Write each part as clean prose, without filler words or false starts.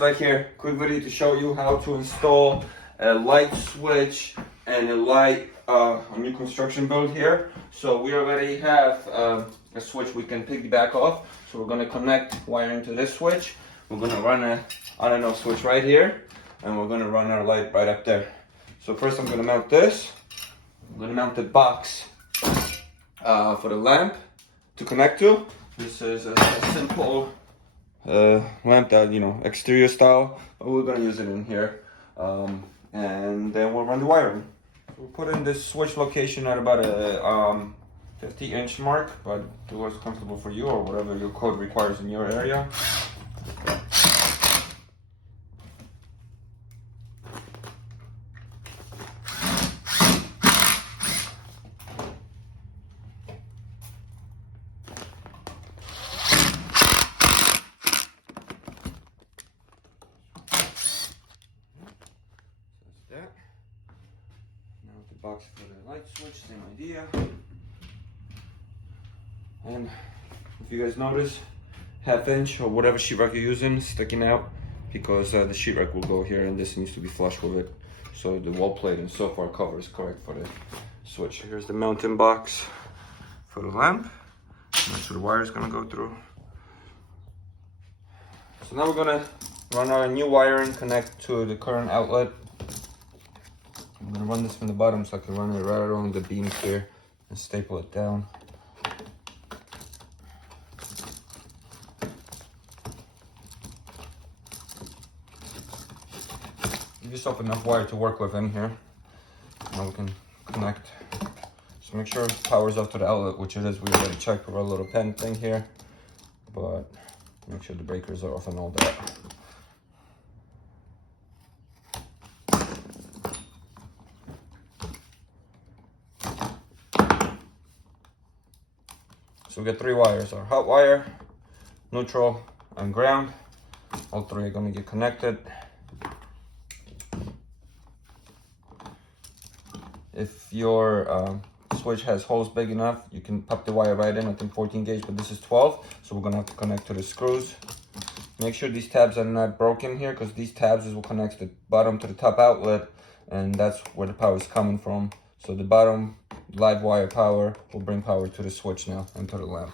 Like here, quick video to show you how to install a light switch and a light a new construction build here. So we already have a switch we can piggyback off. So we're gonna connect wiring to this switch. We're gonna run a on and off switch right here, and we're gonna run our light right up there. So first I'm gonna mount this. I'm gonna mount the box for the lamp to connect to. This is a simple lamp that, you know, exterior style, but we're gonna use it in here, and then we'll run the wiring. We'll put in this switch location at about a 50-inch mark, but do what's comfortable for you or whatever your code requires in your area. Box for the light switch, same idea. And if you guys notice, 1/2 inch or whatever sheetrock you're using sticking out, because the sheetrock will go here and this needs to be flush with it. So the wall plate and so far cover is correct for the switch. Here's the mounting box for the lamp. That's where the wire is gonna go through. So now we're gonna run our new wiring, connect to the current outlet. I'm gonna run this from the bottom so I can run it right along the beams here and staple it down. Give yourself enough wire to work with in here. Now we can connect. So make sure power's up to the outlet, which it is. We already checked with our little pen thing here, but make sure the breakers are off and all that. So we got 3 wires, our hot wire, neutral, and ground. All 3 are gonna get connected. If your switch has holes big enough, you can pop the wire right in. I think 14 gauge, but this is 12. So we're gonna have to connect to the screws. Make sure these tabs are not broken here, because these tabs will connect the bottom to the top outlet, and that's where the power is coming from. So the bottom live wire power will bring power to the switch now and to the lamp.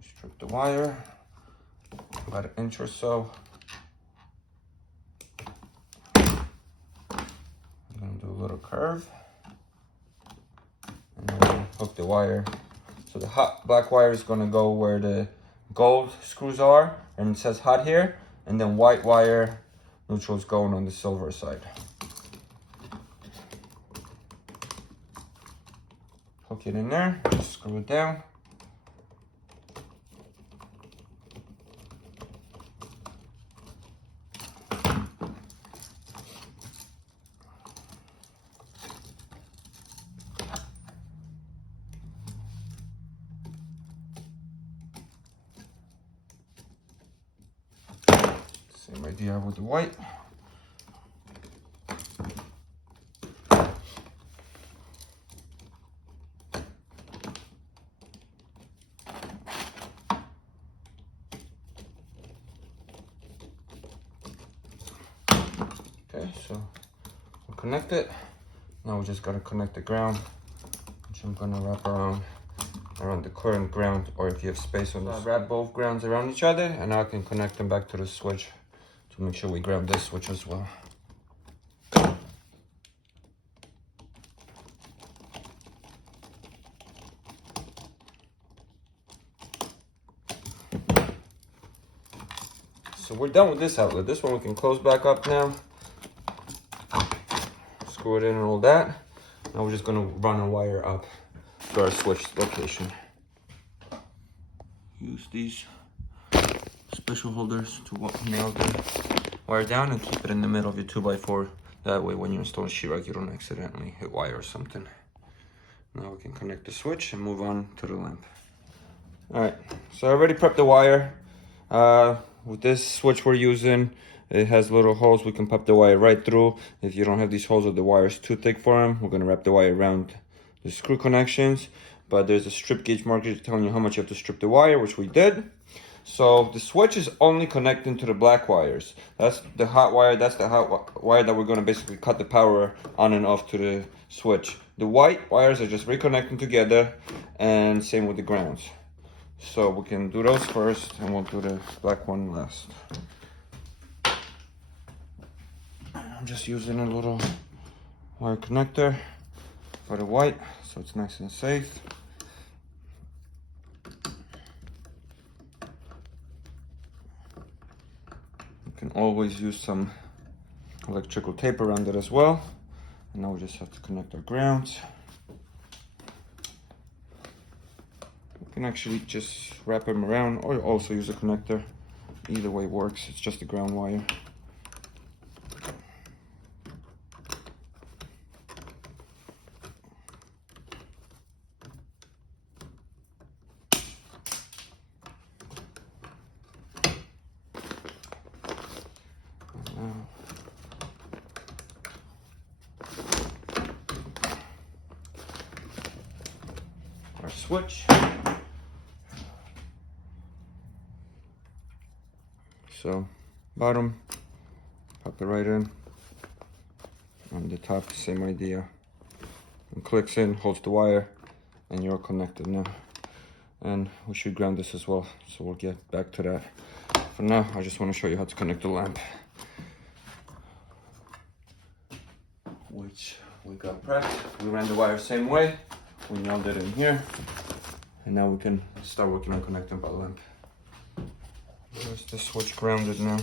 Strip the wire about 1 inch or so. I'm gonna do a little curve and then hook the wire. So the hot black wire is gonna go where the gold screws are, and it says hot here, and then white wire, neutral, is going on the silver side. Hook it in there, just screw it down. Same idea with the white. Okay, so we'll connect it. Now we just gotta connect the ground, which I'm gonna wrap around the current ground, or if you have space on this, wrap both grounds around each other, and now I can connect them back to the switch to make sure we ground this switch as well. So we're done with this outlet. This one we can close back up now. Screw it in and all that. Now we're just gonna run a wire up to our switch location. Use these special holders to nail the wire down and keep it in the middle of your 2x4. That way when you install a sheetrock, you don't accidentally hit wire or something. Now we can connect the switch and move on to the lamp. All right, so I already prepped the wire. With this switch we're using, it has little holes. We can pop the wire right through. If you don't have these holes or the wire is too thick for them, we're gonna wrap the wire around the screw connections. but there's a strip gauge marker telling you how much you have to strip the wire, which we did. So the switch is only connecting to the black wires. That's the hot wire. That's the hot wire that we're going to basically cut the power on and off to the switch. The white wires are just reconnecting together, and same with the grounds. So we can do those first, and we'll do the black one last. I'm just using a little wire connector for the white, so it's nice and safe. Can always use some electrical tape around it as well. And now we just have to connect our grounds. You can actually just wrap them around, or also use a connector. Either way works, it's just a ground wire. Our switch. So bottom, pop it right in. On the top, same idea. And clicks in, holds the wire, and you're connected now. And we should ground this as well, so we'll get back to that. For now, I just want to show you how to connect the lamp, which we got prepped. We ran the wire same way. We nailed it in here, and now we can start working on connecting the lamp. There's the switch grounded now,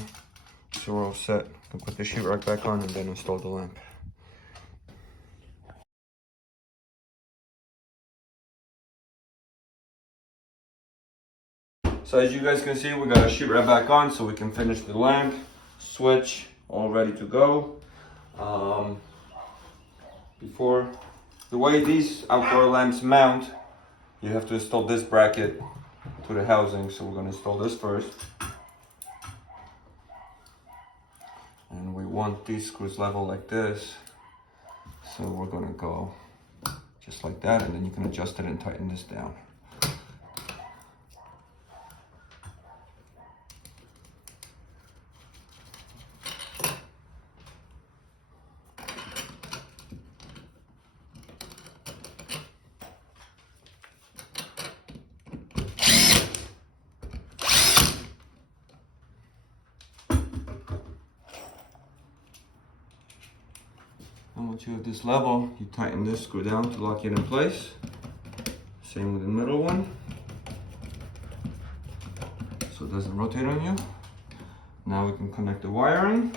so we're all set. We can put the sheetrock back on and then install the lamp. So as you guys can see, we got our sheetrock back on, so we can finish the lamp, switch, all ready to go. Before, the way these outdoor lamps mount, you have to install this bracket to the housing, so we're going to install this first. And we want these screws level like this, so we're going to go just like that, and then you can adjust it and tighten this down. And once you have this level, you tighten this screw down to lock it in place. Same with the middle one, so it doesn't rotate on you. Now we can connect the wiring.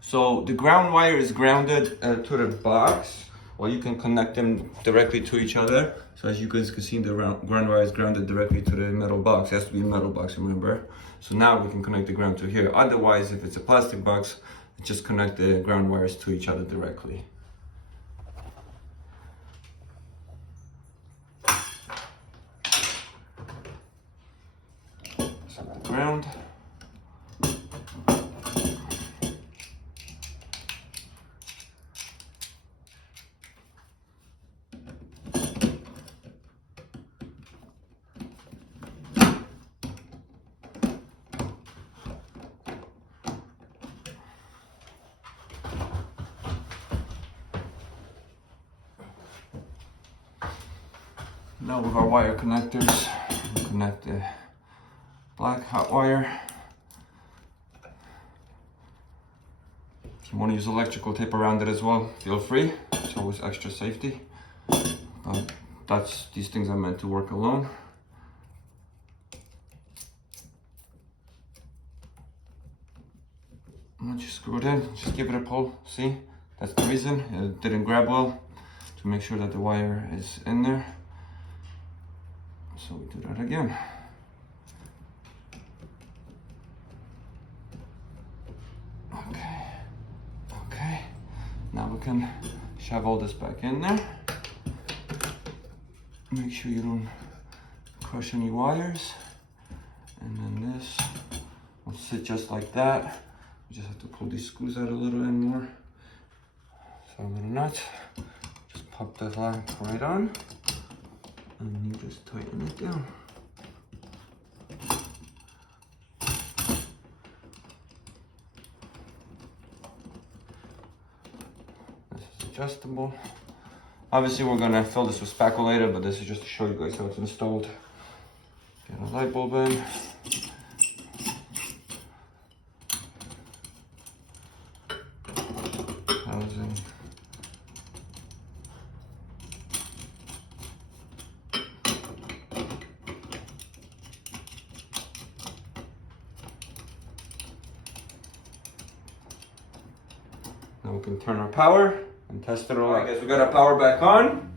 So the ground wire is grounded to the box, or you can connect them directly to each other. So as you guys can see, the ground wire is grounded directly to the metal box. It has to be a metal box, remember? So now we can connect the ground to here. Otherwise, if it's a plastic box, just connect the ground wires to each other directly. So the ground. Now with our wire connectors, we connect the black hot wire. If you want to use electrical tape around it as well, feel free. It's always extra safety. But these things are meant to work alone. Once you screw it in, just give it a pull. See, that's the reason it didn't grab well, to make sure that the wire is in there. So we do that again. Okay. Now we can shove all this back in there. Make sure you don't crush any wires. And then this will sit just like that. You just have to pull these screws out a little bit more. So So a little nut. Just pop the lamp right on. And you just tighten it down. This is adjustable. Obviously we're gonna fill this with spackle later, but this is just to show you guys how it's installed. Get a light bulb in. Housing. Now we can turn our power and test it all out. Guys, we got our power back on.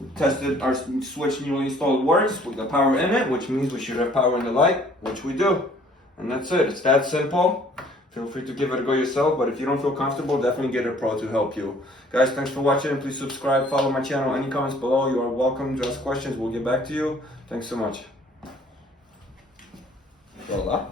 We tested our switch newly installed works with the power in it, which means we should have power in the light, which we do. And that's it. It's that simple. Feel free to give it a go yourself, but if you don't feel comfortable, definitely get a pro to help you. Guys, thanks for watching. Please subscribe, follow my channel. Any comments below, you are welcome to ask questions. We'll get back to you. Thanks so much. Voila.